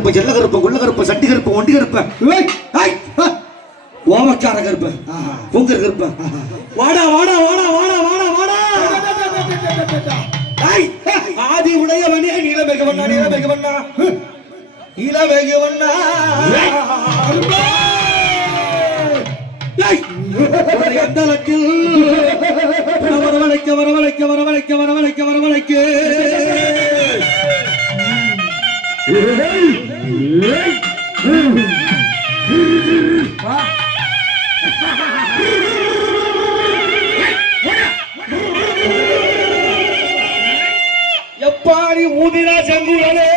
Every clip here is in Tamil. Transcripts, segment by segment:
கருப்பு ஜெல்ல கருப்பு குள்ள கருப்பு சட்டி கருப்பு ஒண்டி கருப்பு. ஓமக்கார கருப்பு பூங்கர் கருப்பு. வாடா வாடா வாடா வாடா வாடா வாடா. ஆதி உடைய மணிய நீல பெகவண்ணா நீல பெகவண்ணா நீல பெகவண்ணா எந்தளத்தில் வரவழைக்க வரவழைக்க வரவழைக்க வரவழைக்க வரவழைக்க. ಯಪ್ಪ ನೀವು ಊದಿನ ಜಂಗುಗಳೇ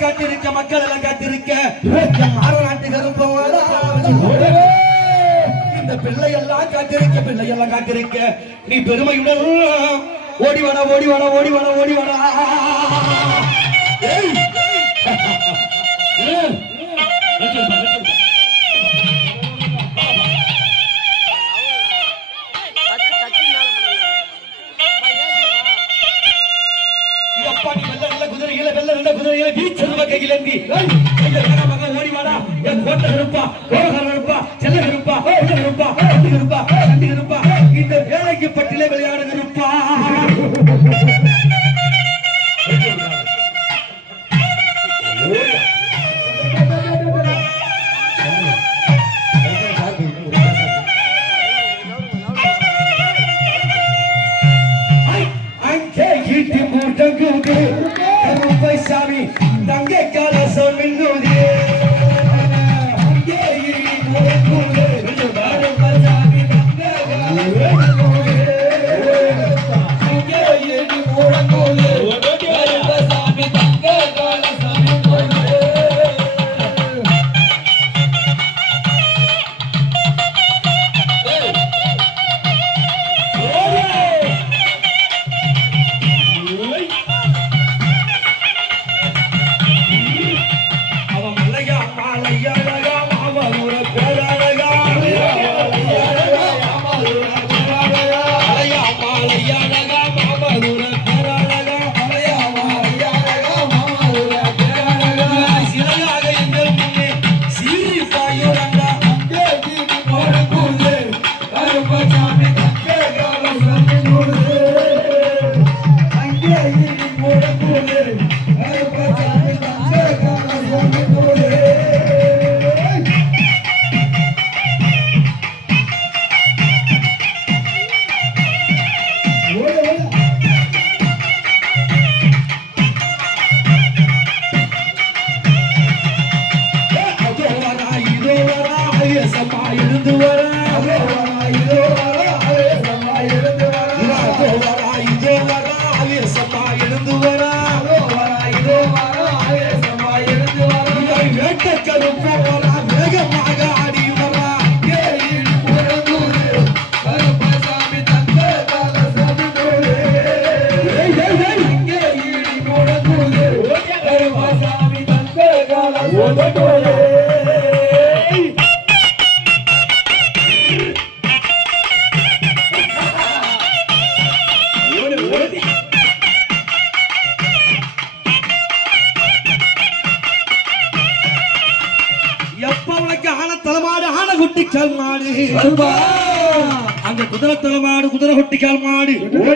காத்திருக்க மக்கள் எல்லாம் காத்திருக்க அரநாட்டுகளும் இந்த பிள்ளை எல்லாம் காத்திருக்க பிள்ளை எல்லாம் காத்திருக்க. நீ பெருமையுடன் ஓடி வாடா ஓடி வாடா ஓடி வாடா ஓடி வாடா குதிரையில பீச் செல்வ கையில் ஓடி வாடா என் கோட்டை இருப்பா கோரகர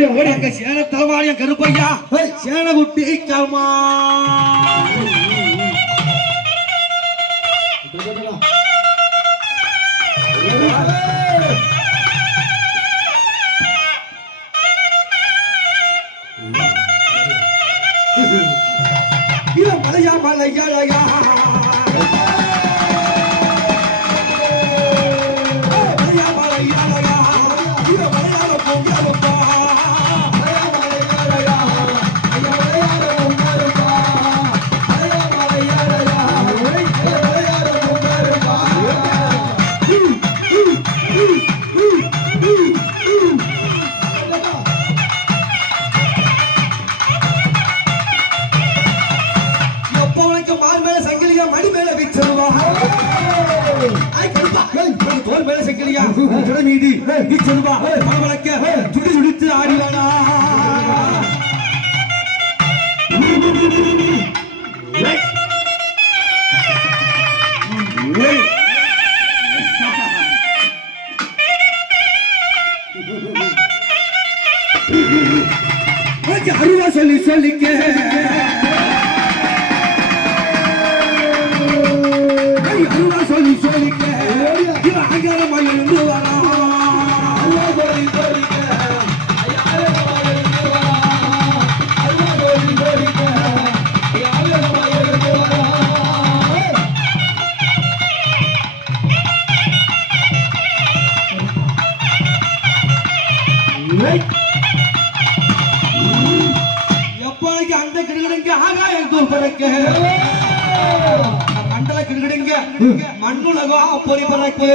ஓடி ஓடி அங்க சேர தலைவாடிய கருப்பையா? சேர குட்டி கமா மலையா மலையா ಮಂಡಲ ಗಿಡಗಿಡಿಂಗ ಮಣ್ಣುಳಗ ಪರಿಪರಕ್ಕೆ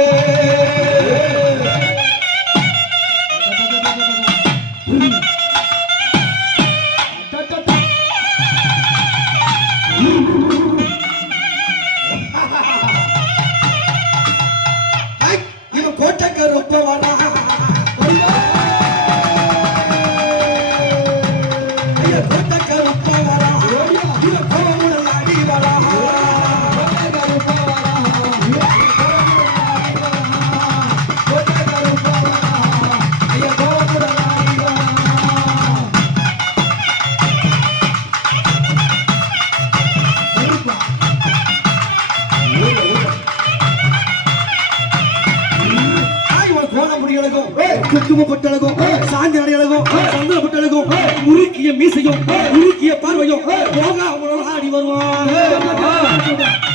குங்குமம் போட்டு அழகும் சாந்தி நடை அழகும் சந்தன போட்டு அழகும் உருக்கிய மீசையும் உருக்கிய பார்வையும் போகா உணவாடி வருவான்.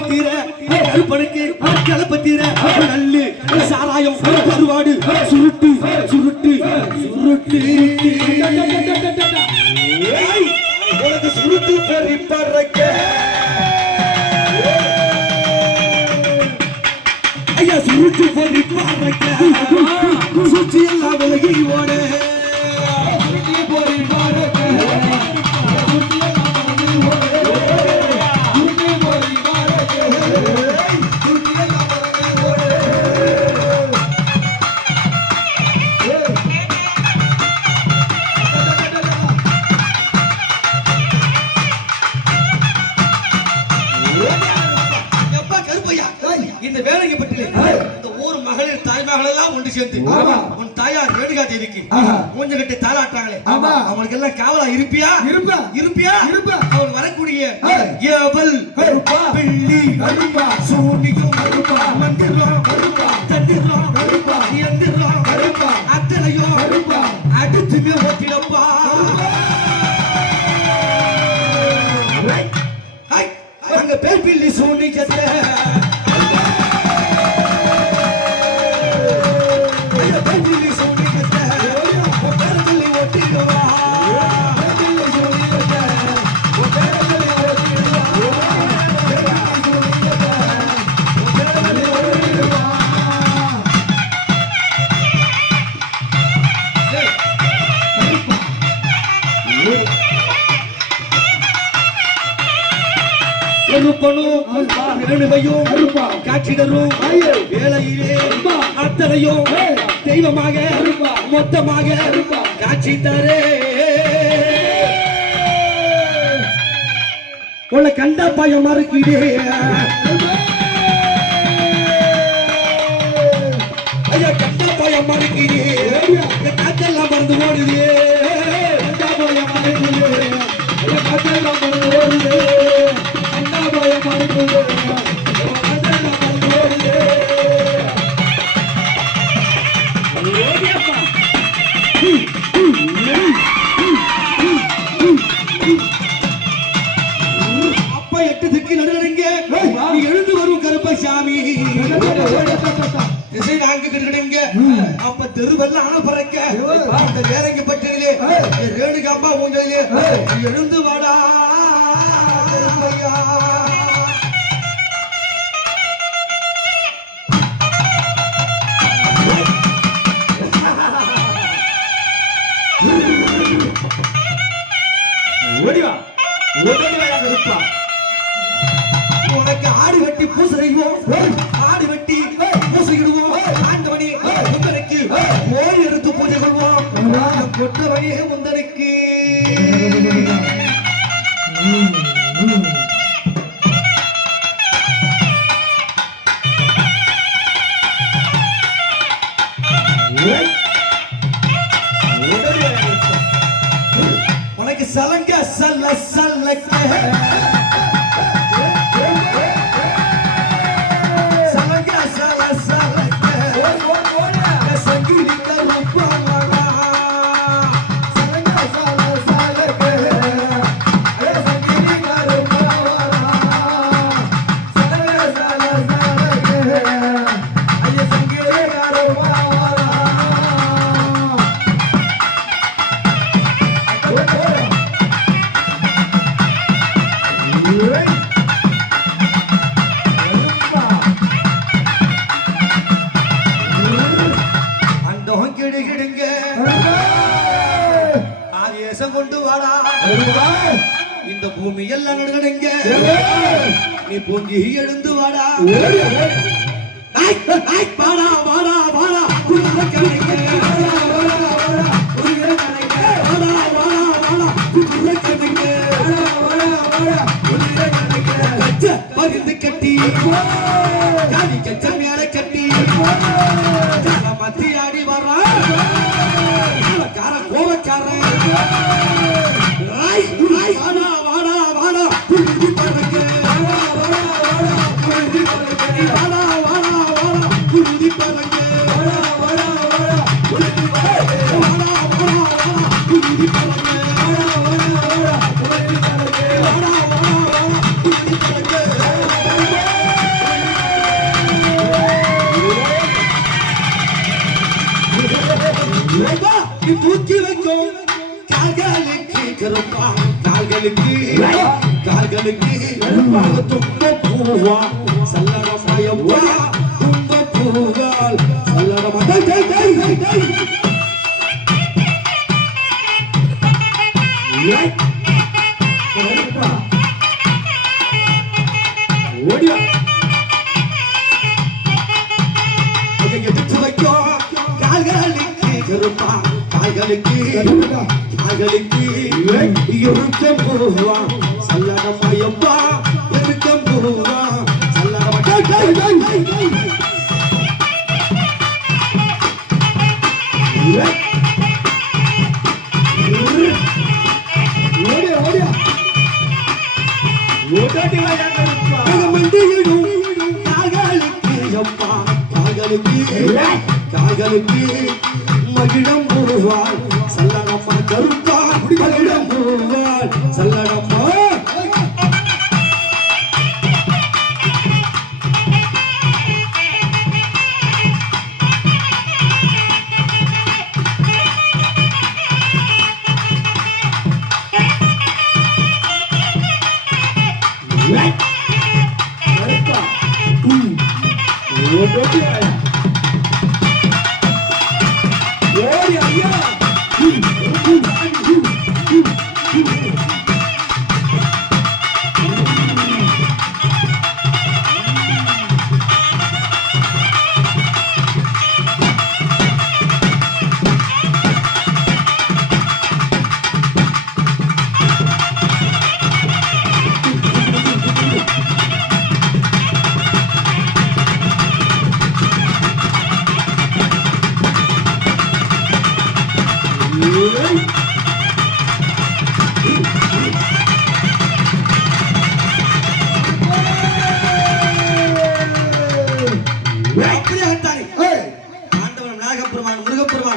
கருப்பு தீர கருப்பனுக்கு கலப்பு தீர நல்லு சாராயம் கருவாடு சுருட்டு சுருட்டு சுருட்டு. சத்தியமாக இறைவனும் இரண்டுமையும் காட்சி தரும் வேலையிலே அத்தனையும் தெய்வமாக மொத்தமாக காட்சி தரே. உன்னை கண்டா பயமா இருக்குதே ஐயா கண்டா பயமா இருக்குதே அப்பா உஞ்சையே எழுந்து வாடா. ஓடிவா. ஓடிவா இருப்பா உனக்கு ஆடு வெட்டி பூசறைவோம் ஆடு வெட்டி பூசையிடுவோம் ஆண்டவனே உங்களுக்கு ஓடி எடுத்து பூஜை முந்தனை কি தான் நீ பொங்கி எழுந்து வாடா. வாடா வாடா வாடா. குடும்ப கிடைக்க பகிர்ந்து கட்டி. ஜாதி கச்ச மேல கட்டி. மத்தி ஆடி வர்றான் கோவக்காரன். சயப்பா கும்ப பூவால் சல்லடமா. டேய் டேய் டேய் டேய். டேய் ஓடியா கருப்பா காய்களுக்கு காய்களுக்கு எருக்கம் போடுவான் டேய், டேய்,